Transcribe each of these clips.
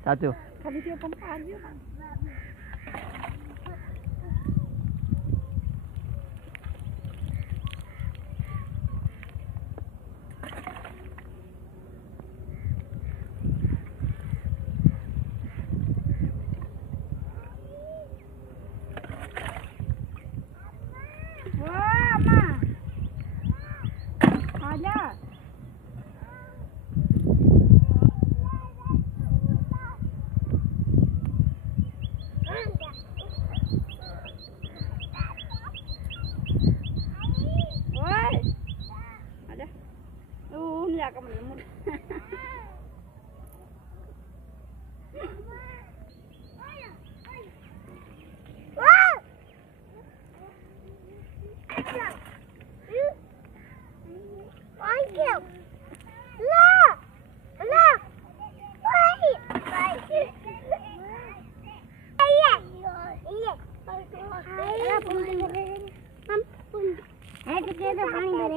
Satu.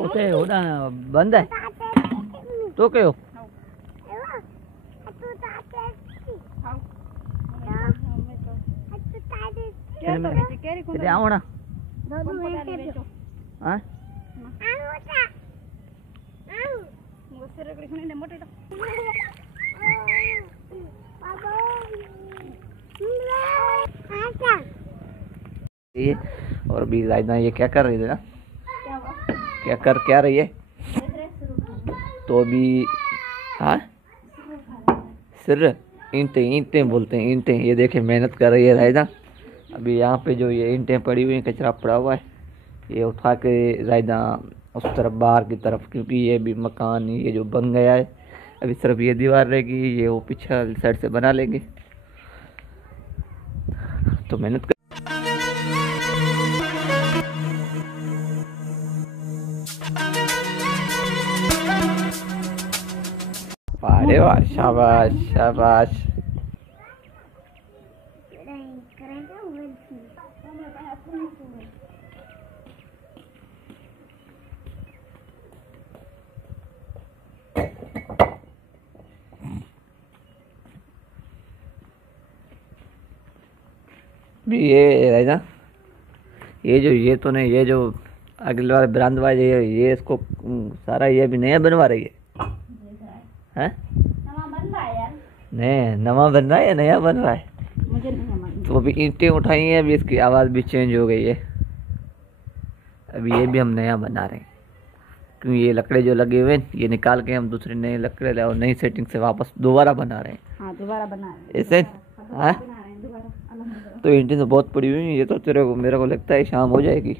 Oke, udah bandai. Tuh kyo. Jadi आओ ना. हाँ? ये और अभी जायदा ये क्या कर रही थी ना? क्या रही है? तो अभी हाँ सिर ईंटें बोलते हैं, ईंटें। ये देखे मेहनत कर रही है जायदा। अभी यहाँ पे जो ये ईंटें पड़ी हुई हैं, कचरा पड़ा हुआ है, ये उठा के जायदा उस तरफ बाहर की तरफ, क्योंकि ये भी मकान ये जो बन गया है, अभी सिर्फ ये दीवार रहेगी, ये वो पीछे साइड से बना लेंगे। तो मेहनत अरे वाह, शाबाश शाबाश। ये राजा, ये तो नहीं, ये जो अगले वाले बरामदा वाला ये इसको सारा ये भी नया बनवा रही है। हैं? नवा बन रहा है यार। नहीं, नवा बन रहा है या नया बन रहा है? मुझे नहीं मालूम। तो अभी ईंटें उठाई हैं, अभी इसकी आवाज़ भी चेंज हो गई है। अभी ये भी हम नया बना रहे हैं, क्योंकि ये लकड़े जो लगे हुए हैं ये निकाल के हम दूसरे नए लकड़े और नई सेटिंग से वापस दोबारा बना रहे हैं। हाँ, दोबारा बना रहे हैं ऐसे। हाँ, तो ईंटें तो बहुत पड़ी हुई हैं, ये तो मेरे को लगता है शाम हो जाएगी।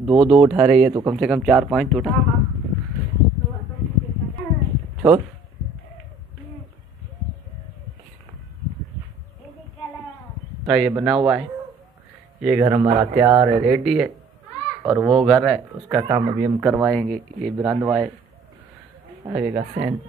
दो उठा रही है तो कम से कम 4-5 तो उठा छोड़। तो ये बना हुआ है, ये घर हमारा तैयार है, रेडी है। और वो घर है उसका काम अभी हम करवाएंगे। ये बरामदा है, आगे का सेन।